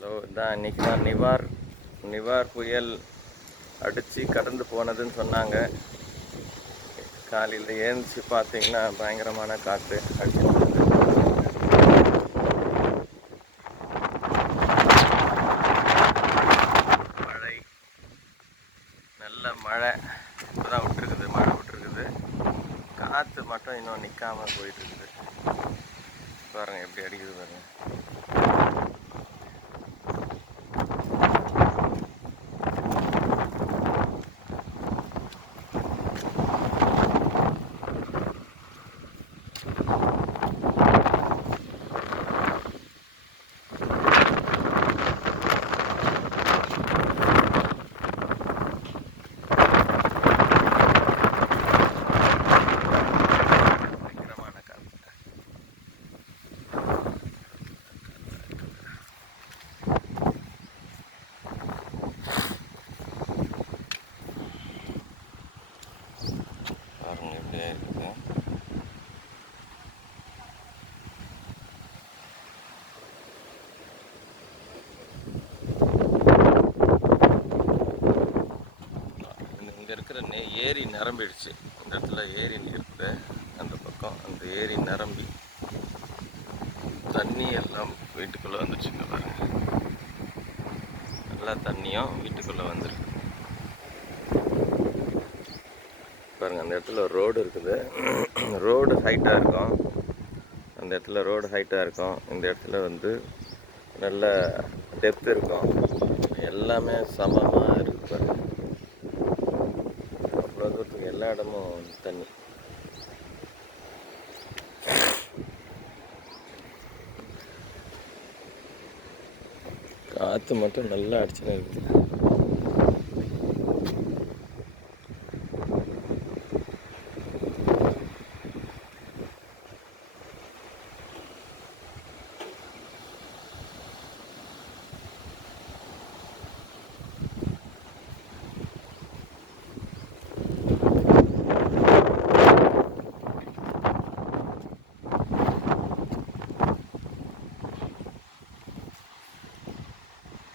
Hello, இதான் இன்றைக்கி தான் நிவார் புயல் அடித்து கடந்து போனதுன்னு சொன்னாங்க. காலையில் ஏந்திச்சு பார்த்தீங்கன்னா பயங்கரமான காற்று அடிச்சுட்டு மழை, நல்ல மழை இப்போ தான் விட்டுருக்குது. மழை விட்டுருக்குது. காற்று மட்டும் இன்னும் நிற்காமல் போயிட்டுருக்குது. பாருங்கள் எப்படி அடிக்குது பாருங்கள். இங்கே இருக்கிற ஏரி நிரம்பிடுச்சு. இந்த இடத்துல ஏரி இருக்குது. அந்த பக்கம் அந்த ஏரி நிரம்பி தண்ணி எல்லாம் வீட்டுக்குள்ளே வந்துடுச்சுங்க. பாருங்க, எல்லா தண்ணியும் வீட்டுக்குள்ளே வந்துருக்கு. பாருங்கள், அந்த இடத்துல ரோடு இருக்குது. ரோடு ஹைட்டாக இருக்கும். அந்த இடத்துல ரோடு ஹைட்டாக இருக்கும். இந்த இடத்துல நல்ல டெப்த் இருக்கும். எல்லாமே சமமாக இருக்குது. பாருங்க, அவ்வளோ தூரத்துக்கு எல்லா இடமும் தண்ணி. காற்று மட்டும் நல்லா அடிச்சுன்னு இருக்குது.